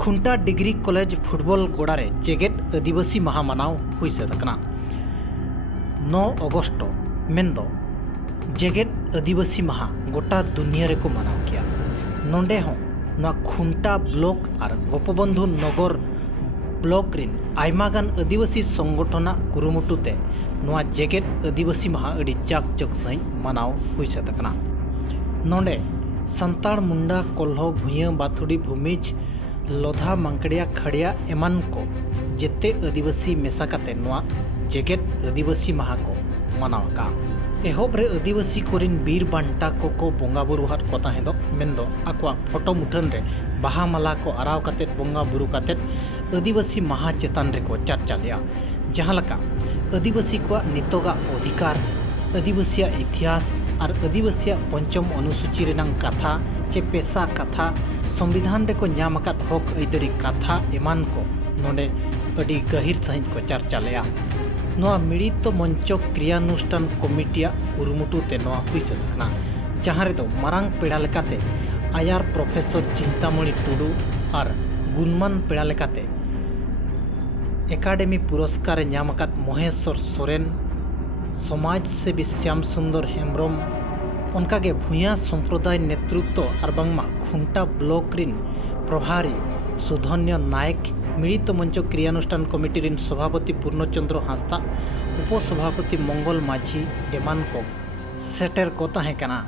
खुंटा degree college football गोड़ारे जेगेद आदिवासी माहा मनाव हुई सदकना 9 अगस्ट मेन्दो जेगेद आदिवासी माहा गोटा दुनिया रे को मनाव किया नोंडे हों नोआ खुंटा ब्लॉक और गोपबंधु नगर ब्लॉक रिन आयमागान आदिवासी संगठना कुरुमुटुते नोआ जेगेद आदिवासी माहा अड़ी जाक जग सही मनाव हुई सदकना नोंडे संताड़ मुंडा कोल्हो भुइया बाथुड़ी भूमिज लोधा मंकड़िया खड़िया एमान को जेते आदिवासी मेसा काते नोआ जेगेद आदिवासी माहा को मनावका एहब रे आदिवासी कोरिन बीर बांटा को बोंगा बुरु हाट को ताहेदो मेन्दो आकवा फोटो मुठन रे बाहा माला को आराव काते बोंगा बुरु काते आदिवासी माहा चेतान रे को चर्चा लिया जहां लका आदिवासी को नितोगा अधिकार आदिवासी इतिहास और आदिवासी पंचम अनुसूची रेनांग कथा चे पेशा कथा संविधान रे को न्यामकात हक ऐदरी कथा एमान को नोडे अडी गहिर सहित को चर्चा लेया नोआ मिलित मंच क्रियानुष्ठान कमिटिया उरुमुटुते नोआ हुई सदकना जहां रे दो मारांग पेड़ा लेकाते आयार प्रोफेसर चिंतामणि टुडू और गुणमान पेड़ा लेकाते एकाडेमी पुरस्कार न्यामकात महेश्वर सोरेन समाज सेवी श्याम सुंदर हेम्ब्रम उनकागे भूया संप्रदाय नेतृत्व और बांगमा खुंटा ब्लॉक रिन प्रभारी सुधन्य नायक मिलित मंच क्रियानुष्ठान कमिटी रिन सभापति पूर्णचंद्र हांसदा उपसभापति मंगल माझी एमान को सेटर को ताहें कना।